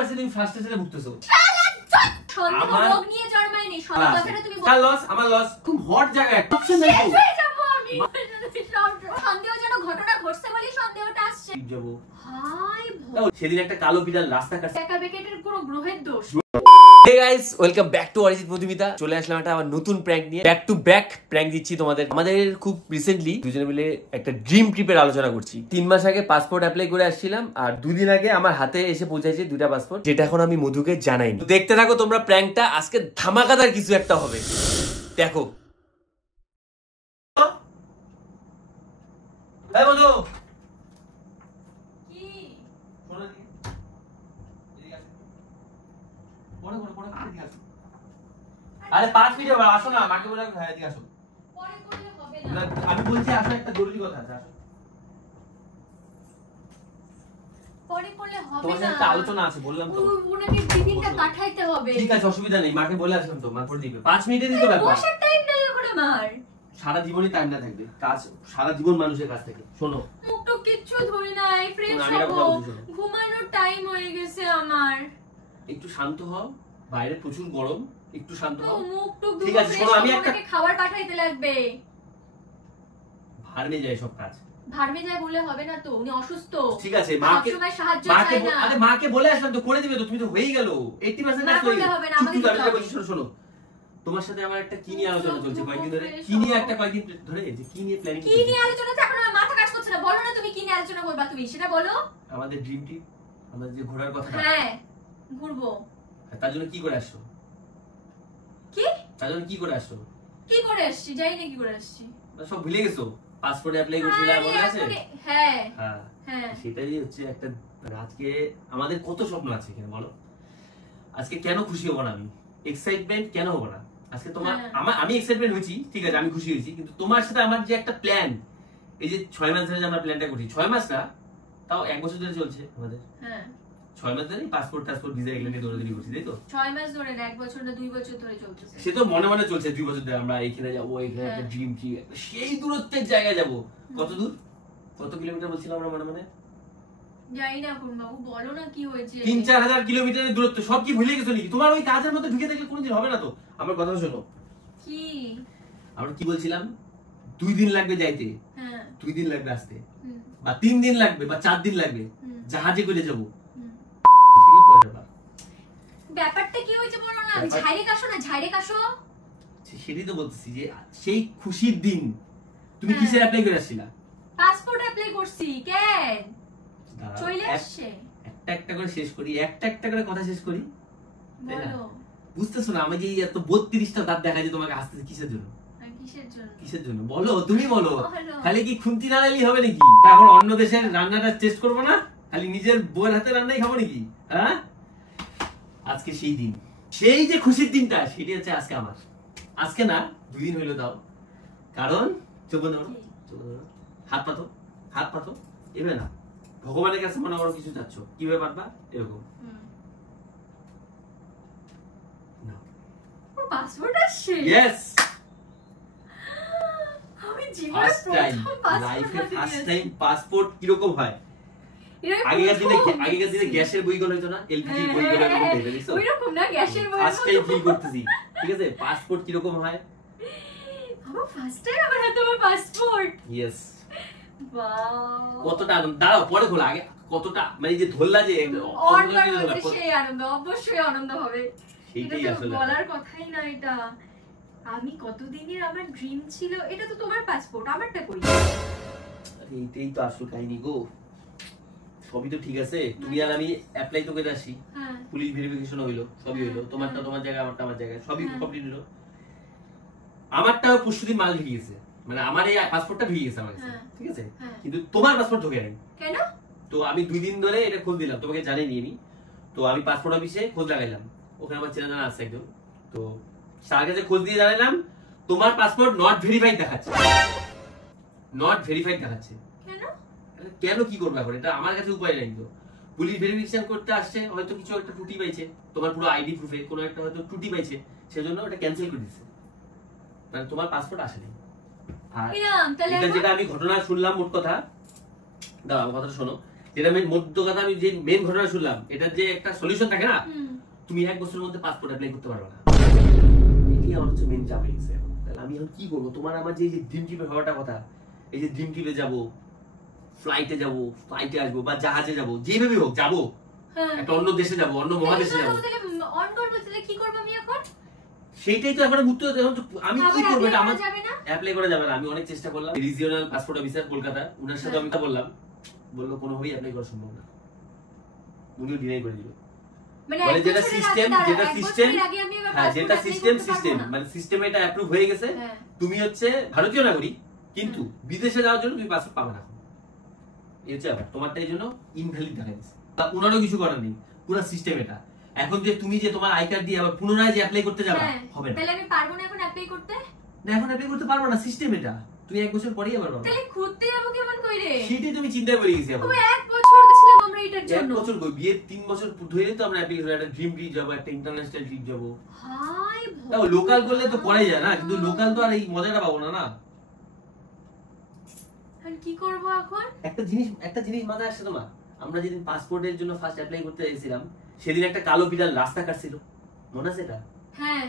পারছি তুমি ফ্রাস্ট্রেশনে ভুগতেছো। সন্দেহ রোগ নিয়ে জন্মায়নি, সন্দেহ কথাটা তুমি তার লস, আমার লস। খুব হট জায়গা একটা অপশন নাই তো। সন্দেহজনক ঘটনা ঘটছে বলি সন্দেহটা আসছে। যাব হাই সেদিন একটা কালো বিড়াল রাস্তা কাটছে। একা বেকেটের পুরো গ্রহের দোষ। Hey guys, welcome back to Arijit Madhumita. চলে আসলাম একটা আবার নতুন প্র্যাঙ্ক নিয়ে। ব্যাক টু ব্যাক প্র্যাঙ্ক দিচ্ছি তোমাদের। আমাদের খুব রিসেন্টলি দুজনে মিলে একটা ড্রিম ট্রিপের আলোচনা করছি। 3 মাস আগে পাসপোর্ট অ্যাপ্লাই করে আসছিলাম, আর 2 দিন আগে আমার হাতে এসে পৌঁছেছে 2টা পাসপোর্ট, যেটা এখন আমি মধুকে জানাইনি। দেখতে থাকো তোমরা প্র্যাঙ্কটা, আজকে ধামাকাদার কিছু একটা হবে, দেখো। এই মধু, কি শোনো দি, এদিকে আসো। পড়ে এদিকে আসো। আরে 5 মিনিট হবে, আসো না, মাকে বলে হ্যাঁ এদিকে আসো। পরে করলে হবে না। আমি বলছি আসো, একটা জরুরি কথা আছে, আসো। পরে করলে হবে তোমার না। সাথে একটা আলোচনা আছে, বললাম তো। ওনাকে টিফিনটা পাঠাইতে হবে। ঠিক আছে, অসুবিধা নেই, মাকে বলে আসলাম তো, মা করে দিবে। 5 মিনিটে দিতে ব্যাপার। বসার টাইম নাই এখন আমার। সারা জীবনই টাইম না থাকবে, কাজ সারা জীবন মানুষের কাছ থেকে। শোনো, মুখ তো কিচ্ছু ধুই নাই, ফ্রেশ আমি একটা কথা হবো, বলছি, শোনো। ঘুমানোর টাইম হয়ে গেছে আমার। একটু শান্ত হও, বাইরে প্রচুর গরম, একটু শান্ত তো হও। মুখ টুক ঠিক ধুবো, আছে, শোনো, আমি একটা খাবার পাঠাইতে লাগবে। ভাড়মে যায় সব কাজ। ভাড়মে যায় বলে হবে না তো, উনি অসুস্থ। ঠিক আছে, মাকে সবসময় সাহায্য মাকে চায় না। আরে মাকে বলে আসলাম তো, করে দিবে তো। তুমি তো হয়েই গেল 80% না কাজ হয়ে করলে গেল। হবে না, আমাকে চুপ, দিতে আমি হবে। বলছি, শোনো। তোমার সাথে আমার একটা কি নিয়ে আলোচনা চলছে কয়েকদিন ধরে। ফ্রেশ কি নিয়ে হও। একটা কয়েকদিন ধরে যে কি নিয়ে প্ল্যানিং কি নিয়ে আলোচনা হচ্ছে এখন আমার মাথা কাজ করছে না। বলো না তুমি কি নিয়ে আলোচনা করবা, তুমি সেটা বলো। আমাদের ড্রিম ট্রিপ, আমাদের যে ঘোরার কথা। হ্যাঁ, ঘুরবো। তার জন্য কি করে আসছো? কি তার জন্য কি করে আসছো? কি করে আসছি, যাই না কি করে আসছি। সব ভুলে গেছো? পাসপোর্ট অ্যাপ্লাই করছিলা, আরে মনে আছে? হ্যাঁ হ্যাঁ, হ্যাঁ। সেটাই হচ্ছে একটা। মানে আজকে আমাদের কত স্বপ্ন আছে এখানে, বলো। আজকে কেন খুশি হব না আমি? এক্সাইটমেন্ট কেন হব না? আজকে তোমার আমি এক্সাইটমেন্ট হয়েছি, ঠিক আছে, আমি খুশি হয়েছি, কিন্তু তোমার সাথে আমার যে একটা প্ল্যান, এই যে 6 মাস ধরে যে আমরা প্ল্যানটা করছি, 6 মাস না, তাও 1 বছর ধরে চলছে আমাদের। হ্যাঁ, 6 মাস ধরে পাসপোর্ট ভিসা এগুলো নিয়ে দৌড়াদৌড়ি করছি, তাই তো? 6 মাস ধরে না, 1 বছর না 2 বছর ধরে চলতেছে। সে তো মনে মনে চলছে 2 বছর ধরে। আমরা এখানে যাবো, এখানে একটা ড্রিম ট্রিপ, সেই দূরত্বের জায়গায় যাবো। কত দূর, কত কিলোমিটার বলছিলাম আমরা মনে মনে? যাই না কোন বাবু, বলো না কি হয়েছে। 3-4 হাজার কিলোমিটারের দূরত্ব। সব কি ভুলে গেছো নাকি? তোমার ওই কাজের মধ্যে ঢুকে থাকলে কোনোদিন হবে না তো। আমার কথা শোনো, কি আমরা কি বলছিলাম? 2 দিন লাগবে যাইতে, হ্যাঁ 2 দিন লাগবে আসতে, বা 3 দিন লাগবে, বা 4 দিন লাগবে, জাহাজে করে যাবো। ব্যাপারটা কি হয়েছে বলো না। ঝাইরে কাশো না, ঝাইরে কাশো। সেটাই তো বলতেছি, যে সেই খুশির দিন তুমি কিসের অ্যাপ্লাই করে আসছিলা? পাসপোর্ট অ্যাপ্লাই করছি। কেন চলে আসছে? একটা একটা করে শেষ করি, একটা একটা করে কথা শেষ করি, তাই না? বলো বুঝতেছো না? আমি যে এত 32টা দাঁত দেখা যায় তোমাকে হাসতেছে, কিসের জন্য? কিসের জন্য? কিসের জন্য বলো, তুমি বলো। বলো। খালি কি খুন্তি নাড়ালেই হবে নাকি? এখন অন্য দেশের রান্নাটা টেস্ট করবো না? খালি নিজের বউয়ের হাতে রান্নাই খাবো নাকি? হ্যাঁ, আজকে সেই দিন, সেই যে খুশির দিনটা, সেটি হচ্ছে আজকে আমার। আজকে না, 2 দিন হইলো দাও। কারণ চোখ বন্ধ করো, চোখ বন্ধ করো, হাত পাতো, হাত পাতো। এভাবে না, ভগবানের কাছে মনে করো কিছু চাচ্ছ, কিভাবে পারবা? এরকম। পাসপোর্ট আসছে। ইয়েস, আমি জীবনে ফার্স্ট টাইম, লাইফে ফার্স্ট টাইম পাসপোর্ট কিরকম হয়। আগেকার দিনে গ্যাসের বইগুলো হইতো না, এলপিজি বইগুলো এরকম টাইপের, দেখছো? ওইরকম না, গ্যাসের বই। ফার্স্ট টাইম ফিল করতেছি, ঠিক আছে? পাসপোর্ট কিরকম হয়। আমার ফার্স্ট টাইম আমার হাতে আমার পাসপোর্ট। ইয়েস, ওয়াও, কতটা আনন্দ। দাঁড়াও, পরে খোলা, আগে কতটা, মানে যে ধরলা যে সেই আনন্দ, অবশ্যই আনন্দ হবে। এটা সেইটাই তো আসলে বলার কথাই না। এটা আমি কতদিনের আমার ড্রিম ছিল। এটা তো তোমার পাসপোর্ট, আমারটা কই? এইটাই তো আসল কাহিনী গো। সবই তো ঠিক আছে, তুমি আর আমি অ্যাপ্লাই তো করে আসি, পুলিশ ভেরিফিকেশন হইলো, সবই হইলো, তোমারটা তোমার জায়গায়, আমারটা আমার জায়গায়, সবই কমপ্লিট হলো। আমারটাও পরশুদিন মাল ঢুকে গেছে, মানে আমার এই পাসপোর্টটা ঢুকে গেছে আমার কাছে, ঠিক আছে? কিন্তু তোমার পাসপোর্ট ঢোকে নাই কেন? তো আমি 2 দিন ধরে এটা খোঁজ দিলাম, তোমাকে জানাইনি আমি। তো আমি পাসপোর্ট অফিসে খোঁজ লাগাইলাম, ওখানে আমার চেনা জানা আছে একজন। তো স্যার কাছে খোঁজ দিয়ে জানাইলাম, তোমার পাসপোর্ট নট ভেরিফাইড দেখাচ্ছে, নট ভেরিফাইড দেখাচ্ছে। কেন? কেন কি করবে এখন? এটা আমার কাছে উপায় নাই তো। পুলিশ ভেরিফিকেশন করতে আসছে, হয়তো কিছু একটা ত্রুটি পাইছে, তোমার পুরো আইডি প্রুফে কোনো একটা হয়তো ত্রুটি পাইছে, সেজন্য ওটা ক্যান্সেল করে দিচ্ছে, মানে তোমার পাসপোর্ট আসেনি। আর এটা যেটা আমি ঘটনা শুনলাম, মোট কথা দাও, আমার কথাটা শোনো। যেটা মেন মধ্য কথা, আমি যে মেন ঘটনা শুনলাম, এটার যে একটা সলিউশন থাকে না, তুমি 1 বছরের মধ্যে পাসপোর্ট অ্যাপ্লাই করতে পারবে না। এটাই আমার হচ্ছে মেন চাপ হয়েছে। তাহলে আমি এখন কি করবো? তোমার আমার যে ড্রিম ট্রিপে হওয়াটা কথা, এই যে ড্রিম ট্রিপে যাবো, ফ্লাইটে যাবো, ফ্লাইটে আসবো বা জাহাজে যাবো, যেভাবে হোক যাবো, একটা অন্য দেশে যাবো, অন্য মহাদেশে যাবো, অন করব, তাহলে কি করব আমি এখন? সেইটাই তো এখন উত্তর। আমি কি করবো? এটা আমার অ্যাপ্লাই করা যাবে না। আমি অনেক চেষ্টা করলাম, রিজিওনাল পাসপোর্ট অফিসার কলকাতা, উনার সাথে আমি বললাম, বললো কোনোভাবেই অ্যাপ্লাই করা সম্ভব না। উনিও ডিনাই করে দিল। মানে যেটা সিস্টেম মানে সিস্টেমে এটা অ্যাপ্রুভ হয়ে গেছে, তুমি হচ্ছে ভারতীয় নাগরিক, কিন্তু বিদেশে যাওয়ার জন্য তুমি পাসপোর্ট পাবে না। এই হচ্ছে ব্যাপার, তোমারটা এই জন্য ইনভ্যালিড দেখা গেছে। উনারও কিছু করার নেই, পুরো সিস্টেম এটা। এখন যে তুমি যে তোমার আই কার্ড দিয়ে আবার পুনরায় যে অ্যাপ্লাই করতে যাবে, হবে না। তাহলে আমি পারবো না এখন অ্যাপ্লাই করতে? না, এখন অ্যাপ্লাই করতে পারবো না, সিস্টেম এটা। তুমি 1 বছর পরেই আবার পারবে। তাহলে ঘুরতে যাবো কেমন কইরে? সেটাই তুমি চিন্তা করে গেছি। এখন 1 বছর ছিলাম আমরা এটার জন্য। 1 বছর কই, বিয়ে 3 বছর ধরে তো আমরা অ্যাপ্লাই করে একটা ড্রিম ট্রিপ যাবো, একটা ইন্টারন্যাশনাল ট্রিপ যাবো। হাই ভাই, লোকাল করলে তো পড়ে যায় না, কিন্তু লোকাল তো আর এই মজাটা পাবো না। না, আর কি করব এখন? একটা জিনিস মাথায় আসছে তোমার? আমরা যেদিন পাসপোর্টের জন্য ফার্স্ট অ্যাপ্লাই করতে গেছিলাম, সেদিন একটা কালো বিড়াল রাস্তা কাটছিল, মনে আছে এটা? হ্যাঁ।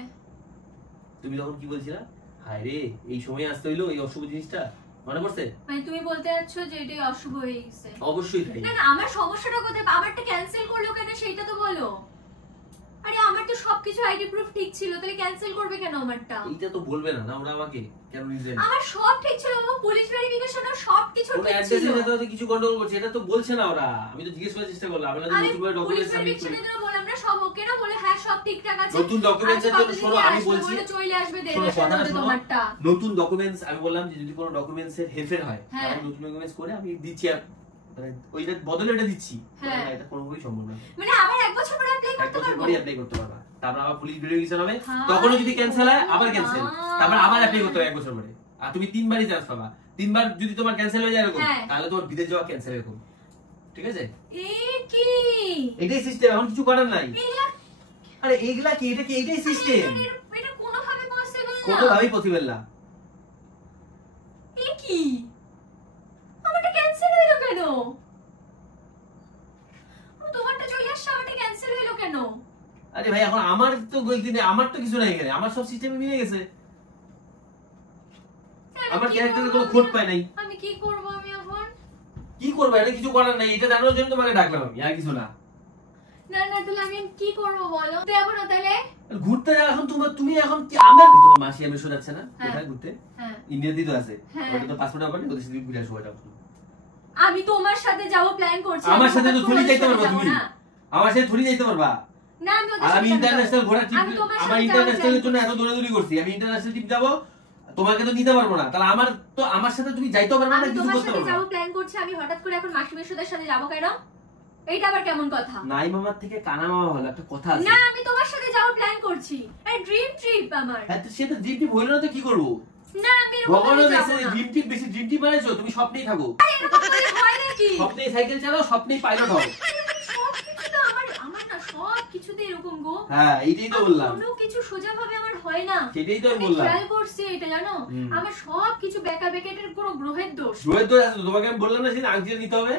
তুমি তখন কি বলছিলা? হায় রে, এই সময় আসতে হইলো এই অশুভ জিনিসটা, মনে পড়ছে? মানে তুমি বলতে যাচ্ছ যে এটা অশুভ হয়ে গেছে? অবশ্যই তাই। না না, আমার সমস্যাটা কোথায়? আমারটা ক্যান্সেল করলো কেন সেটা তো বলো। আরে আমার তো সবকিছু আইডি প্রুফ ঠিক ছিল, তাহলে ক্যান্সেল করবে কেন আমারটা? এইটা তো বলবে না না ওরা আমাকে কেন রিজন? আমার সব ঠিক ছিল, আমার পুলিশ ভেরিফিকেশনও সব কিছু ঠিক ছিল। অ্যাড্রেসের সাথে কিছু গন্ডগোল করছে, এটা তো বলছে না ওরা। আমি তো জিজ্ঞেস করার চেষ্টা করলাম, আমি নতুন করে ডকুমেন্টস সাবমিট করি। পুলিশ বললাম না সব ওকে না, বলে হ্যাঁ সব ঠিকঠাক আছে। নতুন ডকুমেন্টসের জন্য শোনো, আমি বলছি চলে আসবে দেড় মাসের তোমারটা। নতুন ডকুমেন্টস আমি বললাম যে যদি কোনো ডকুমেন্টসের হেরফের হয়, তাহলে নতুন ডকুমেন্টস করে আমি দিচ্ছি, আর মানে ওইটার বদলে এটা দিচ্ছি। এটা কোনোভাবেই সম্ভব না। মানে আবার 1 বছর পরে অ্যাপ্লাই করতে পারবো? 1 বছর পরে অ্যাপ্লাই করতে পারবা, তারপর আবার পুলিশ ভেরিফিকেশন হবে, তখনও যদি ক্যান্সেল হয় আবার ক্যান্সেল, তারপর আবার অ্যাপ্লাই করতে হবে 1 বছর পরে। আর তুমি 3 বারই চান্স পাবা। 3 বার যদি তোমার ক্যান্সেল হয়ে যায় এরকম, তাহলে তোমার বিদেশ যাওয়া ক্যান্সেল এরকম। ঠিক আছে? কি এটাই সিস্টেম, এখন কিছু করার নাই। আরে এইগুলা কি? এটা কি এটাই সিস্টেম? এটা কোনোভাবে পসিবল না। কোনোভাবেই পসিবল না। কি আমারটা ক্যান্সেল হলো কেন? তোমারটা চলে আসছে, আমারটা ক্যান্সেল হলো কেন? আরে ভাই, এখন আমার তো গলতি নেই, আমার তো কিছু নাই এখানে, আমার সব সিস্টেমে মিলে গেছে। আমার ক্যারেক্টারে কোনো খোট পাই নাই। আমি কি করব? আমি এখন কি করব? এটা কিছু করার নাই, এটা জানার জন্য তোমাকে ডাকলাম আমি, আর কিছু না। না না, তাহলে আমি কি করব বলো? দেব না তাহলে ঘুরতে যাও এখন। তুমি এখন কি আমার তোমার মাসি আমি যাচ্ছে না কোথায় ঘুরতে? হ্যাঁ, ইন্ডিয়াতেই তো আছে। ওটা তো পাসপোর্ট আপনি ওদের সাথে ঘুরে আসো। এটা আমি তোমার সাথে যাব প্ল্যান করছি। আমার সাথে তো থুলি যাইতে পারবা তুমি? আমার সাথে থুলি যাইতে পারবা না? আমি ওদের সাথে আমি ইন্টারন্যাশনাল ঘোরা ট্রিপ, আমার ইন্টারন্যাশনালের জন্য এত দৌড়াদৌড়ি করছি, আমি ইন্টারন্যাশনাল ট্রিপ যাব, তোমাকে তো নিতে পারবো না। তাহলে আমার সাথে তুমি যাইতেও পারবে না, কিছু করতে পারবে না। আমি যাব প্ল্যান করছি, আমি হঠাৎ করে এখন মাসি মেশোদের সাথে যাব কেন? এইটা আবার কেমন কথা? নাই মামার থেকে কানা মামা হলো একটা কথা আছে না। আমি তোমার সাথে যাব প্ল্যান করছি, এই ড্রিম ট্রিপ আমার। হ্যাঁ, তো সেটা ড্রিম ট্রিপ হইলো না তো কি করব? না, আমি ভগবানও দেখছে ড্রিম ট্রিপ বেশি ড্রিম ট্রিপ বানাইছো, তুমি স্বপ্নেই থাকো। হয় নাকি? স্বপ্নেই সাইকেল চালাও, স্বপ্নেই পাইলট হও। আমার না সব কিছুতে এরকম গো। হ্যাঁ, এইটাই তো বললাম, কোনো কিছু সোজা ভাবে আমার হয় না। সেটাই তো আমি বললাম। খেয়াল করছি এটা, জানো আমার সব কিছু বেকা বেকেটের পুরো গ্রহের দোষ। গ্রহের দোষ আছে? তোমাকে আমি বললাম না সেদিন আংটিটা নিতে হবে।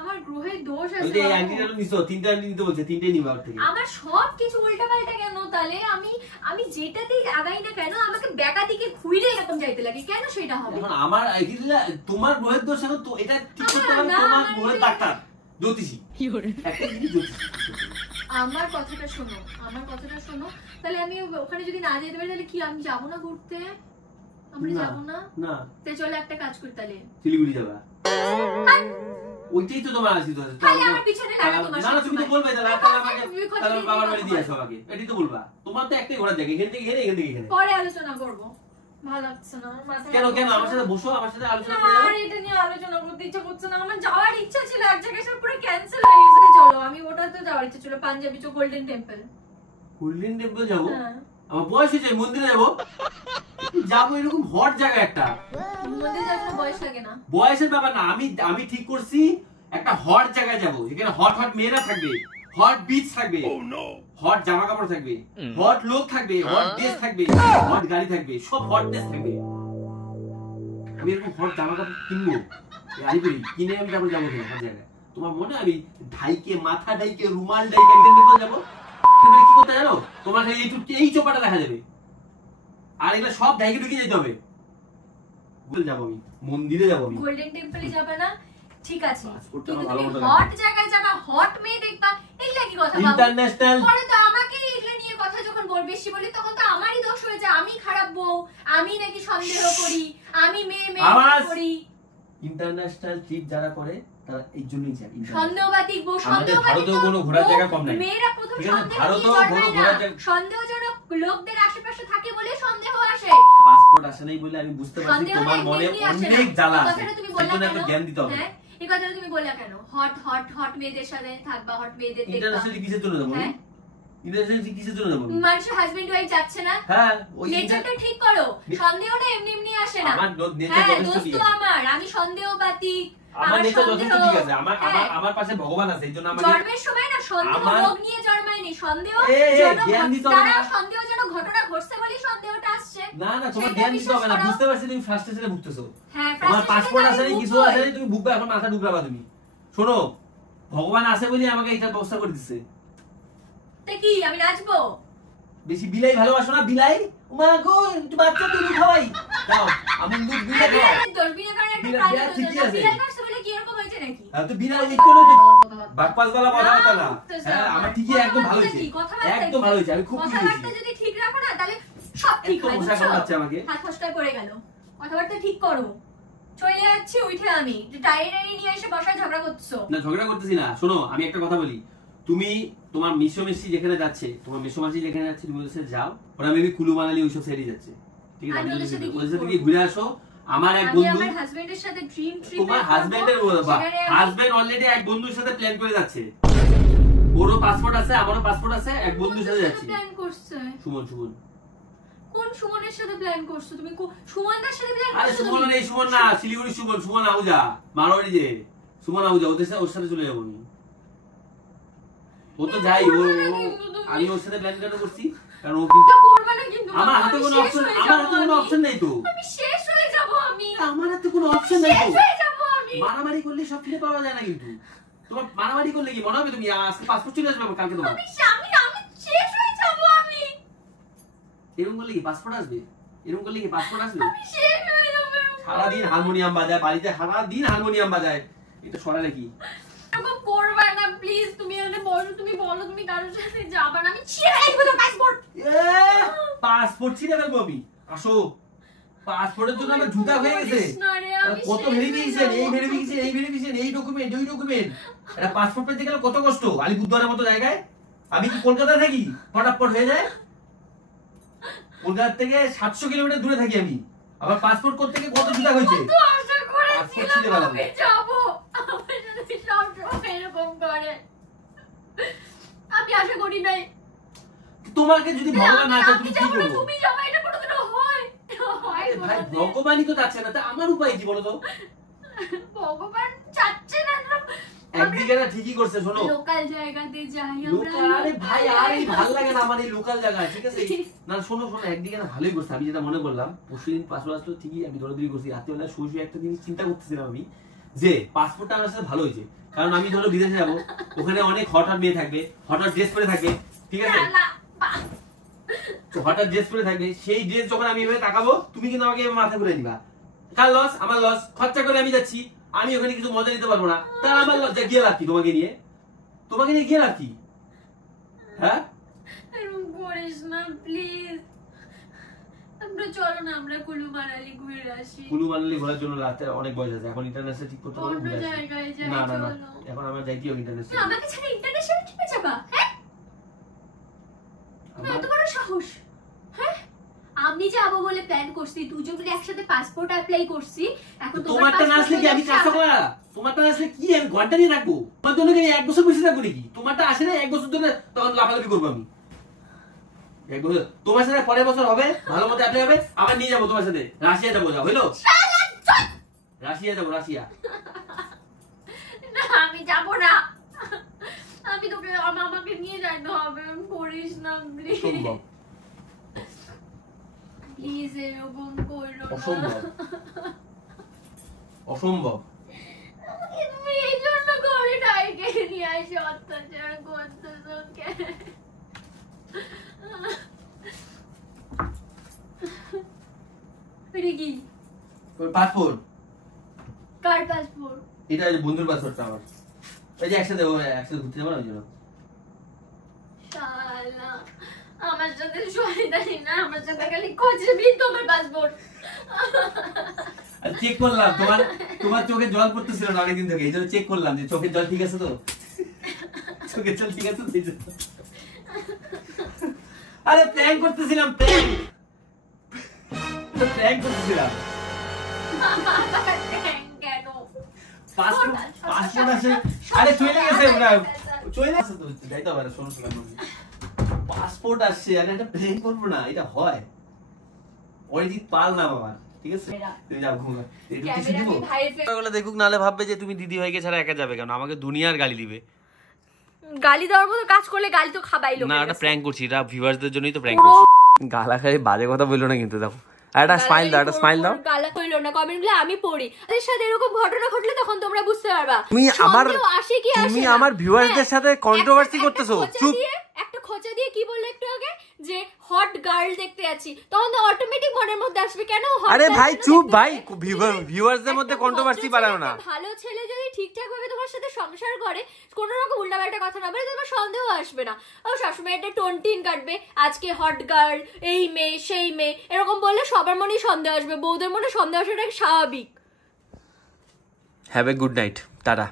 আমার গ্রহের দোষ আছে। ওই যে এই আংটিটা নিছো, 3টা আংটি নিতে বলছে, 3টাই নিবা ওর থেকে। আমার সব কিছু উল্টাপাল্টা কেন? তাহলে আমি যেটাতেই আগাই না কেন, আমাকে বেকা দিকে ঘুরে এরকম যাইতে লাগে কেন? সেটা হবে এখন আমার আইডিয়া তোমার গ্রহের দোষ, এখন তো এটা ঠিক করতে হবে। তোমার গ্রহের ডাক্তার জ্যোতিষী কি করে একটা জিনিস জ্যোতিষী। আমার কথাটা শোনো, আমার কথাটা শোনো। তাহলে আমি ওখানে যদি না যেতে পারি তাহলে কি আমি যাবো না ঘুরতে? আমরা যাবো না? না, তাই চলো একটা কাজ করি, তাহলে শিলিগুড়ি যাবা। ওইটাই তো তোমার আসিত আছে। তাহলে আমার পিছনে লাগা তোমার। না না, তুমি তো বলবে তাহলে তাহলে বাবার বাড়ি দিয়ে আসো আমাকে, এটাই তো বলবা। তোমার তো একটাই ঘোরার জায়গা, এখান থেকে এখানে, এখান থেকে এখানে। পরে আলোচনা করব। ভালো লাগছে না আমার মাথায়। কেন কেন আমার সাথে বসো, আমার সাথে আলোচনা করে আর এটা নিয়ে আলোচনা করতে ইচ্ছা করছে না। আমার যাওয়ার ইচ্ছা ছিল এক জায়গায়, সব পুরো ক্যান্সেল হয়ে গেছে। চলো, আমি ওটাতে যাওয়ার ইচ্ছা ছিল, পাঞ্জাবি চো গোল্ডেন টেম্পল। গোল্ডেন টেম্পল যাবো? আমার বয়স হয়েছে, মন্দিরে যাবো। যাবো এরকম হট জায়গা একটা। মন্দিরে যাওয়ার জন্য বয়স লাগে না। বয়সের ব্যাপার না, আমি ঠিক করছি একটা হট জায়গায় যাবো, যেখানে হট হট মেয়েরা থাকবে, হট বিচ থাকবে, হট জামা কাপড় থাকবে, হট লোক থাকবে, হট ড্রেস থাকবে, হট গাড়ি থাকবে, সব হট ড্রেস থাকবে। আমি এরকম হট জামা কাপড় কিনবো, আলিপুরি কিনে আমি তারপর যাবো কিনা সব জায়গায়। তোমার মনে হয় আমি ঢাইকে মাথা ঢাইকে রুমাল ঢাইকে ইন্টারনেট যাবো? কি করতে জানো? তোমার এই চোপাটা দেখা যাবে, আর এগুলো সব ঢাইকে ঢুকে যেতে হবে। যাবো আমি মন্দিরে যাবো আমি। গোল্ডেন টেম্পলে যাবে না ঠিক আছে, পাসপোর্টটা কিন্তু ভালো তুমি মতো হট জায়গায় যাবা, হট মেয়ে দেখবা, এগুলা কি কথা বাবু? ইন্টারন্যাশনাল পরে তো আমাকে এগুলা নিয়ে কথা যখন বেশি বলি তখন তো আমারই দোষ হয়ে যায়, আমি খারাপ বউ, আমি নাকি সন্দেহ করি, আমি মেয়ে করি। ইন্টারন্যাশনাল ট্রিপ যারা করে তারা এই জন্যই যায়। সন্দেহবাদী বউ, আমাদের সন্দেহবাদী ভারতেও কোনো ঘোরার জায়গা কম নাই। মেয়েরা প্রথম ঠিক আছে, সন্দেহ ভারতেও নিয়ে কোনো জন্মায় ঘোরার না, জায়গা। সন্দেহজনক লোকদের আশেপাশে থাকে বলে সন্দেহ আসে। পাসপোর্ট আসে নাই বলে আমি বুঝতে পারছি সন্দেহ তোমার মনে এমনি আসে না। অনেক জ্বালা এই আছে, কথাটা তুমি সেই বললা জন্য একটা কেন? জ্ঞান দিতে হবে। হ্যাঁ, এই কথাটা তুমি বললা কেন? হট হট হট মেয়েদের সাথে থাকবা, হট মেয়েদের দেখবা। ইন্টারন্যাশনাল কিসের জন্য যাবো? হ্যাঁ? ইন্টারন্যাশনাল কিসের জন্য যাবো? মানুষের হাজবেন্ড ওয়াইফ যাচ্ছে না? হ্যাঁ, ওই নেচারটা ঠিক করো, সন্দেহটা এমনি এমনি আসে না। আমার নেচার হ্যাঁ, যথেষ্ট দোস্ত ঠিক আছে। আমার, আমি সন্দেহবাদী, আমার নেচার সন্দেহ, যথেষ্ট ঠিক আছে। আমার হ্যাঁ। আমার পাশে ভগবান আছে, এই জন্য আমাকে জন্মের সময় না সন্দেহ আমার- রোগ নিয়ে জন্মায়নি, সন্দেহ জ্ঞান দিতে হবে না। সন্দেহজনক ঘটনা ঘটছে বলেই সন্দেহটা আসছে। না না, তোমার সেটা জ্ঞান দিতে বিশ্বাস হবে না। করো। বুঝতে পারছি তুমি ফ্রাস্ট্রেশনে ভুগতেছো। হ্যাঁ, তোমার frustration পাসপোর্ট আমি আসে নাই, কিছু ভুগবই। আসে নাই, তুমি ভুগবে, এখন মাথা ঢুকাবা তুমি। শোনো, ভগবান আছে বলে আমাকে এটা ব্যবস্থা করে দিচ্ছে। তা কি আমি নাচবো? বেশি বিলাই ভালোবাসো না? বিলাই মা গো, একটু বাচ্চা তুমি খাওয়াই দাও, আমি দুধ বিলাই খাও। বিড়ালের দোষ, বিনা কারণে একটা বিড়াল- কাজ বিড়াল হতো ঠিকই না। আছে। বিড়াল কাটছে বলে কি এরকম হয়েছে নাকি? আর তো বিলাই একটু বাকপাস वाला কথা হতো না। মুক্তসা হ্যাঁ, আমার ঠিকই একদম ভালো হয়েছে, কথাবার্তা একদম ভালো হয়েছে, আমি খুব খুশি কথাবার্তা হয়েছি। যদি ঠিক রাখো না তাহলে সব ঠিক একদম হয়, মজা বুঝছো? করাচ্ছে আমাকে। হাত ফসকা করে গেল। কথাবার্তা ঠিক করো। চলে যাচ্ছি উঠে আমি, টাইরি নিয়ে এসে বসায় ঝগড়া করছো। না, ঝগড়া করতেছি না। শোনো, আমি একটা কথা বলি, তুমি তোমার মিশোমেশি যেখানে যাচ্ছে, তোমার মিশোমাসি যেখানে যাচ্ছে, তুমি ওদের সাথে যাও। ওরা মেবি কুলু মানালি ওইসব সাইডে যাচ্ছে, ঠিক আছে? আমি আমি ওদের সাথে কি ওদের সাথে করবো? গিয়ে ঘুরে আসো। আমার এক আমি বন্ধু, আমার হাজবেন্ডের সাথে ড্রিম ট্রিপ, তোমার হাজবেন্ডের হাজবেন্ড অলরেডি এক বন্ধুর সাথে প্ল্যান করে যাচ্ছে। ওরও পাসপোর্ট আছে, আমারও পাসপোর্ট আছে, এক বন্ধুর সাথে যাচ্ছি। প্ল্যান করছে। সুমন সুমন কোন সুমনের সাথে প্ল্যান করছো তুমি? সুমনদার সাথে প্ল্যান আরে করছো সুমন তুমি? নেই, সুমন না, শিলিগুড়ি সুমন, সুমন আহুজা, মারোয়ারি যে সুমন আহুজা, ওর সাথে চলে যাবো আমি। ও তো যাই, আমি ওর সাথে প্ল্যান কেন করছি? কারণ ও কিন্তু তো করবে না কিন্তু আমার হাতে কোনো অপশন, আমার হাতে কোনো অপশন নাই তো। আমি শেষ হয়ে যাব, আমি আমার হাতে কোনো অপশন নাই শেষ তো। হয়ে যাব আমি। মারামারি করলে সব ফিরে পাওয়া যায় না কিন্তু। তোমার মারামারি করলে কি মনে হবে তুমি আজকে পাসপোর্ট চলে আসবে কালকে তোমার? আমি শেষ হয়ে যাব আমি। এরকম করলে কি পাসপোর্ট আসবে? এরকম করলে কি পাসপোর্ট আসবে? আমি শেষ হয়ে যাব। সারাদিন হারমোনিয়াম বাজায়, বাড়িতে সারাদিন হারমোনিয়াম বাজায়, এটা সরালে কি? এরকম করবে না প্লিজ। তুমি এখানে বসো, তুমি বলো তুমি কারোর সাথে যাবে না, আমি ছিঁড়ে ফেলবো তো পাসপোর্ট। পাসপোর্ট ছিঁড়ে ফেলবো আমি? আসো, পাসপোর্টের জন্য আমার জুতা হয়ে গেছে। কত ভেরিফিকেশন, এই ভেরিফিকেশন, এই ভেরিফিকেশন, এই ডকুমেন্ট, ওই ডকুমেন্ট। এটা পাসপোর্ট পেতে গেলে কত কষ্ট। আলিপুরদুয়ারের মতো জায়গায়, আমি কি কলকাতা থাকি, ফটাফট হয়ে যায়? কলকাতা থেকে 700 কিলোমিটার দূরে থাকি আমি, আবার পাসপোর্ট করতে গিয়ে কত জুতা হয়েছে। তো আশা পাসপোর্ট ছিঁড়ে করেছিলাম ফেলাবো। আমি যাবো, আমার সাথে সব সময় এরকম করে। আমি আশা করি নাই। তোমাকে যদি ভগবান না চায় আমি তুমি কি যাবো না, করবো? তুমি যাবে, এটা কোনোদিনও হয়? হয় আরে ভাই, কোনোদিন? ভগবানই তো চাচ্ছে না, তা আমার উপায় কি বলো তো? ভগবান চাচ্ছে না তো। একদিকে না ঠিকই করছে, শোনো, লোকাল জায়গাতে যাই লোকাল, আরে ভাই আর এই ভালো লাগে না আমার এই লোকাল জায়গা, ঠিক আছে? না শোনো শোনো, একদিকে না ভালোই করছে। আমি যেটা মনে করলাম, পরশুদিন পাসপোর্ট আসলো ঠিকই, আমি দৌড়াদৌড়ি করছি, রাত্রিবেলা শুয়ে শুয়ে একটা জিনিস চিন্তা করতেছিলাম আমি, যে পাসপোর্টটা আমার সাথে ভালো হয়েছে। কারণ আমি ধরো বিদেশে যাবো, ওখানে অনেক হঠাৎ মেয়ে থাকবে, হঠাৎ ড্রেস পরে থাকবে, ঠিক আছে? তো হঠাৎ ড্রেস পরে থাকবে, সেই ড্রেস যখন আমি এভাবে তাকাবো, তুমি কিন্তু আমাকে এভাবে মাথা ঘুরে দিবা। কার লস? আমার লস। খরচা করে আমি যাচ্ছি, আমি ওখানে কিছু মজা নিতে পারবো না, তা আমার লস। গিয়ে লাভ কি তোমাকে নিয়ে? তোমাকে নিয়ে গিয়ে লাভ কি? হ্যাঁ, এরকম করিস না প্লিজ। আমরা চলো না, আমরা কুলু মানালি ঘুরে আসি। কুলু মানালি ঘোরার জন্য রাতে অনেক বয়স আছে, এখন ইন্টারন্যাশনাল ঠিক করতে পারবো, অন্য ঘুরে আসি। জায়গায় যাই, না না না, চলো। এখন আমার যাইতে হবে না, ইন্টারন্যাশনাল। আমাকে ছাড়া ইন্টারন্যাশনাল ট্রিপে যাবা? হ্যাঁ, আমার এত বড় সাহস? হ্যাঁ, আমি যাবো বলে প্ল্যান করছি, দুজন মিলে একসাথে পাসপোর্ট অ্যাপ্লাই করছি। এখন তোমারটা না আসলে কি আমি কাজ করবো না? তোমারটা না আসলে কি আমি ঘন্টা নিয়ে রাখবো? তোমার জন্য কি আমি 1 বছর বসে থাকবো নাকি? তোমারটা আসে না 1 বছর ধরে, তখন লাফালাফি করবো আমি 1 বছর। তোমার সাথে পরের বছর হবে, ভালো মতো অ্যাপ্লাই হবে, আবার নিয়ে যাবো তোমার সাথে রাশিয়া যাবো, যাও হইলো? রাশিয়া যাবো, রাশিয়া। না, আমি যাবো না। আমি তোকে আমাকে নিয়ে যাইতে হবে, করিস না প্লিজ। অসম্ভব, প্লিজ এরকম করো না। অসম্ভব, অসম্ভব। এসে অত্যাচার করতেছো কেন? এটা কি? পাসপোর্ট। কার পাসপোর্ট? এটা বন্ধুর পাসপোর্টটা আমার। এই যে একসাথে ঘুরতে যাবো না ওই জন্য। শালা আমার সাথে শয়তানি না, আমার সাথে খালি খোঁজবি তোমার পাসপোর্ট। চেক করলাম তোমার চোখে জল পড়তেছিল না অনেকদিন থেকে, এই জন্য চেক করলাম যে চোখের জল ঠিক আছে তো। চোখের জল ঠিক আছে তো। আরে প্ল্যান করতেছিলাম, প্ল্যান করতেছিলাম। কেন? পাসপোর্ট আছে। আরে চলে গেছে চলে গেছে তো, যাই তো আবার শোনো পাসপোর্ট আসছে, আরে একটা প্ল্যান করবো না, এটা হয় অরিজিৎ পাল না বাবা, ঠিক আছে? তুমি যাও ঘুমা, একটু কিছু দিব ওগুলো দেখুক, নালে ভাববে যে তুমি দিদি ভাইকে ছাড়া একা যাবে কেন, আমাকে দুনিয়ার গালি দিবে। গালি দেওয়ার মতো কাজ করলে গালি তো খাবাই লোক। না এটা প্র্যাঙ্ক করছি, এটা ভিউয়ারদের জন্যই তো প্র্যাঙ্ক করছি। গালা খাই বাজে কথা বললো না কিন্তু, দেখো একটা স্মাইল দাও, একটা স্মাইল দাও। গালা কইলো না, কমেন্টগুলো আমি পড়ি, তাদের সাথে এরকম ঘটনা ঘটলে তখন তোমরা বুঝতে পারবা তুমি আমার ভিউয়ারদের সাথে কন্ট্রোভার্সি করতেছো। চুপ। একটা খোঁচা দিয়ে কি বললে একটু আগে যে হট গার্ল দেখতে আছি, তখন তো অটোমেটিক মনের মধ্যে আসবে কেন হট। আরে ভাই চুপ ভাই, ভিউয়ারদের মধ্যে কন্ট্রোভার্সি বাড়ানো না। ভালো ছেলে যদি ঠিকঠাক ভাবে তোমার সাথে সংসার করে, কোনো রকম উল্টাপাল্টা কথা না বলে, তোমার সন্দেহ আসবে না। ও সবসময় একটা টোনটিন কাটবে, আজকে হট গার্ল, এই মেয়ে সেই মেয়ে এরকম বললে সবার মনেই সন্দেহ আসবে, বউদের মনে সন্দেহ আসাটা স্বাভাবিক। Have a good night, tata.